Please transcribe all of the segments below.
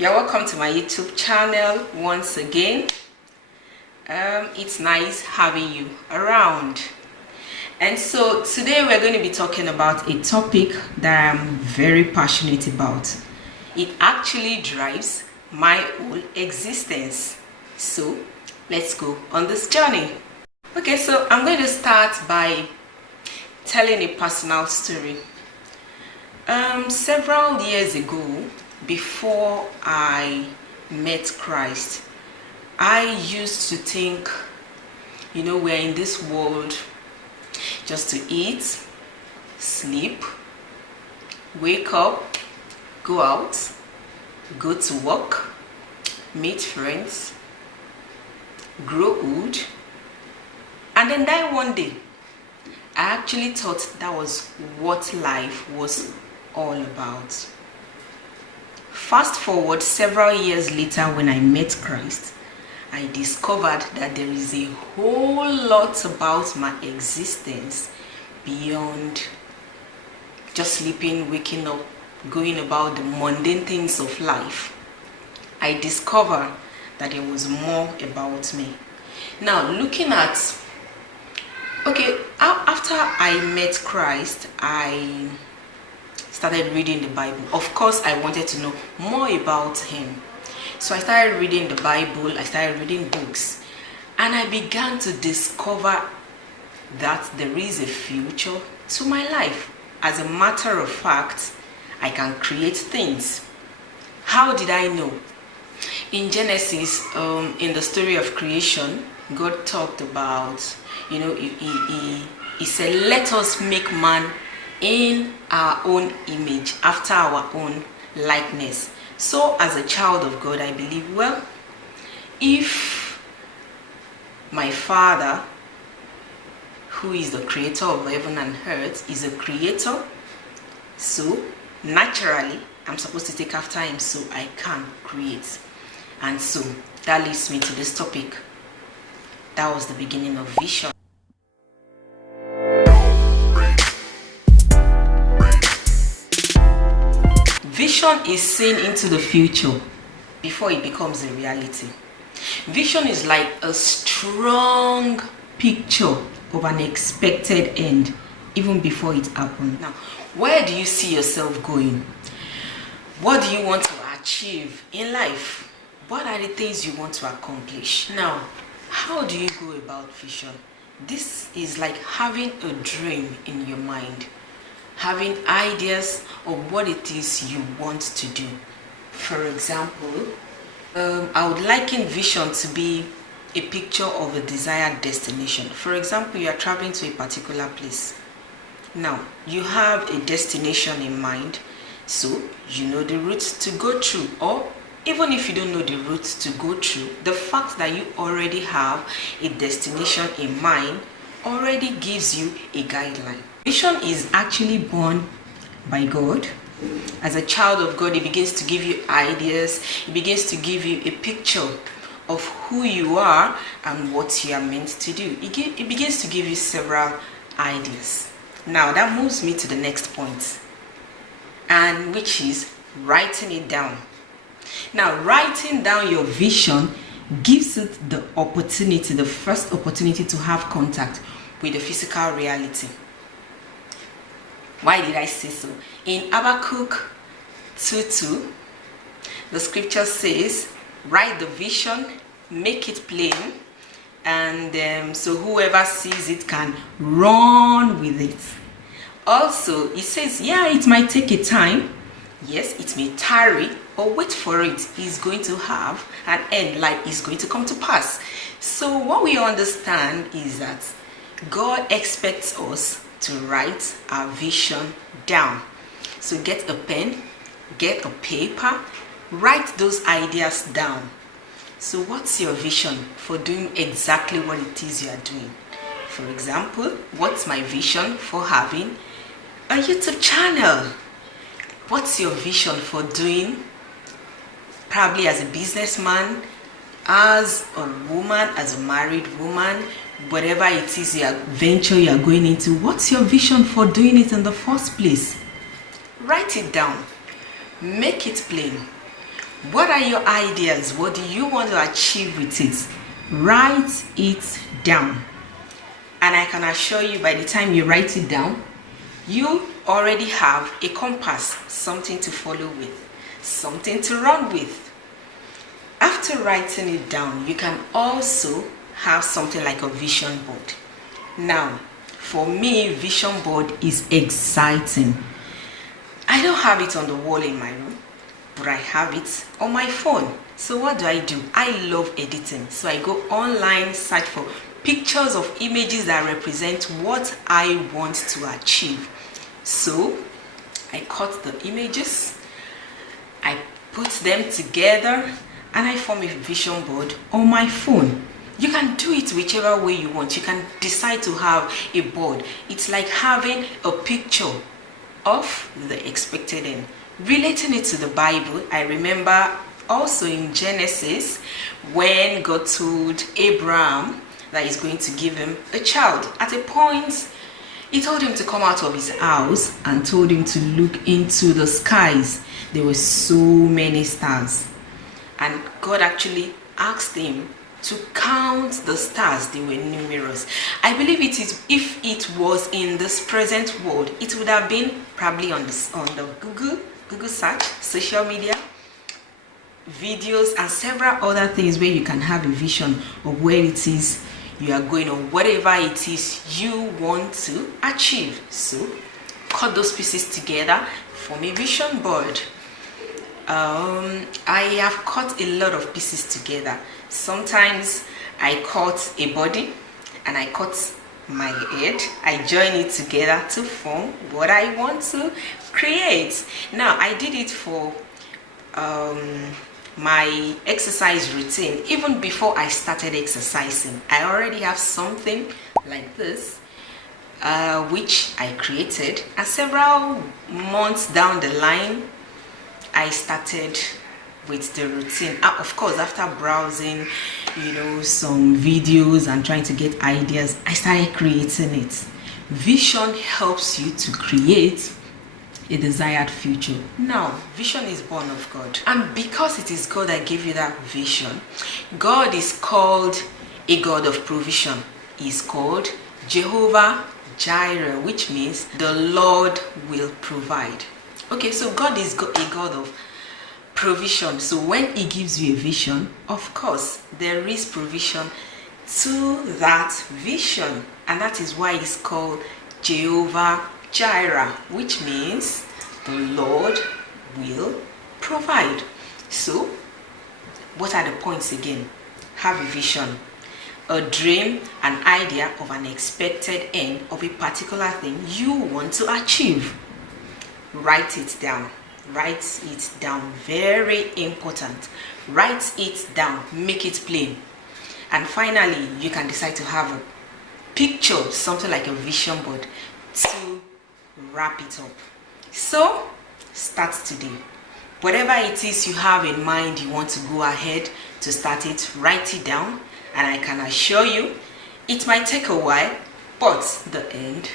You're welcome to my YouTube channel once again. It's nice having you around. And so today we're going to be talking about a topic that I'm very passionate about. It actually drives my whole existence. So let's go on this journey. Okay, so I'm going to start by telling a personal story. Several years ago, before I met Christ, I used to think, we're in this world just to eat, sleep, wake up, go out, go to work, meet friends, grow old, and then die one day. I actually thought that was what life was all about. Fast forward several years later, when I met Christ, I discovered that there is a whole lot about my existence beyond just sleeping, waking up, going about the mundane things of life. I discovered that there was more about me. Now, looking at, after I met Christ, I started reading the Bible. Of course, I wanted to know more about him. So I started reading the Bible, I started reading books, and I began to discover that there is a future to my life. As a matter of fact, I can create things. How did I know? In Genesis, in the story of creation, God talked about, he said, let us make man in our own image, after our own likeness. So as a child of God, I believe, if my Father, who is the creator of heaven and earth, is a creator, so naturally I'm supposed to take after him, so I can create. And so that leads me to this topic. That was the beginning of vision. Vision is seeing into the future before it becomes a reality. Vision is like a strong picture of an expected end, even before it happened. Now, where do you see yourself going? What do you want to achieve in life? What are the things you want to accomplish? Now, how do you go about vision? This is like having a dream in your mind, having ideas of what it is you want to do. For example, I would liken vision to be a picture of a desired destination. For example, you are traveling to a particular place. Now, you have a destination in mind, so you know the route to go through. Or even if you don't know the route to go through, the fact that you already have a destination in mind already gives you a guideline. Vision is actually born by God. As a child of God, He begins to give you ideas. He begins to give you a picture of who you are and what you are meant to do. He begins to give you several ideas. Now, that moves me to the next point, and which is writing it down. Now, writing down your vision gives it the opportunity, the first opportunity to have contact with the physical reality. Why did I say so? In Habakkuk 2:2, the scripture says, write the vision, make it plain, and so whoever sees it can run with it. Also, it says, it might take a time. Yes, it may tarry, but wait for it. It's going to have an end, like it's going to come to pass. So what we understand is that God expects us to write our vision down. So get a pen, get a paper, write those ideas down. So what's your vision for doing exactly what it is you are doing? For example, what's my vision for having a YouTube channel? What's your vision for doing, probably as a businessman, as a woman, as a married woman, whatever it is your venture you are going into? What's your vision for doing it in the first place? Write it down, make it plain. What are your ideas? What do you want to achieve with it? Write it down. And I can assure you, by the time you write it down, you already have a compass, something to follow with, something to run with. After writing it down, you can also have something like a vision board. Now, for me, vision board is exciting. I don't have it on the wall in my room, but I have it on my phone. So what do? I love editing. So I go online, search for pictures of images that represent what I want to achieve. So I cut the images, I put them together, and I form a vision board on my phone. You can do it whichever way you want. You can decide to have a board. It's like having a picture of the expected end. Relating it to the Bible, I remember also in Genesis when God told Abraham that he's going to give him a child. At a point, he told him to come out of his house and told him to look into the skies. There were so many stars. And God actually asked him to count the stars. They were numerous. I believe it is, if it was in this present world, it would have been probably on the Google search, social media, videos, and several other things where you can have a vision of where it is you are going or whatever it is you want to achieve. So cut those pieces together, form a vision board. I have cut a lot of pieces together. Sometimes I cut a body and I cut my head. I join it together to form what I want to create. Now, I did it for my exercise routine. Even before I started exercising, I already have something like this, which I created. And several months down the line, I started with the routine. Of course, after browsing, some videos and trying to get ideas, I started creating it. Vision helps you to create a desired future. Now, vision is born of God. And because it is God that gave you that vision, God is called a God of provision. He's called Jehovah Jireh, which means the Lord will provide. Okay, so God is a God of provision. So when he gives you a vision, of course, there is provision to that vision. And that is why it's called Jehovah Jireh, which means the Lord will provide. So, what are the points again? Have a vision, a dream, an idea of an expected end of a particular thing you want to achieve. Write it down. Write it down. Very important. Write it down. Make it plain. And finally, you can decide to have a picture, something like a vision board, to wrap it up. So, start today. Whatever it is you have in mind, you want to go ahead to start it, write it down. And I can assure you, it might take a while, but the end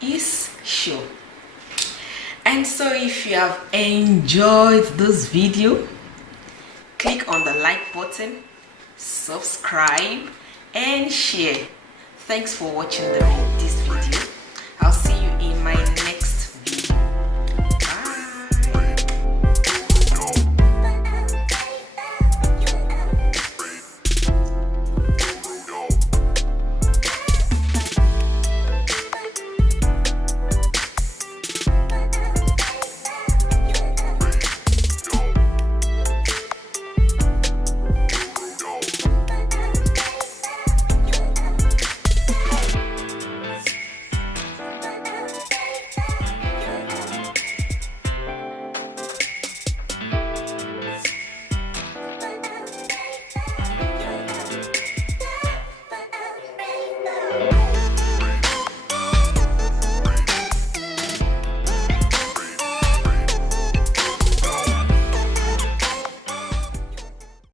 is sure. And so if you have enjoyed this video, click on the like button, subscribe, and share. Thanks for watching the video.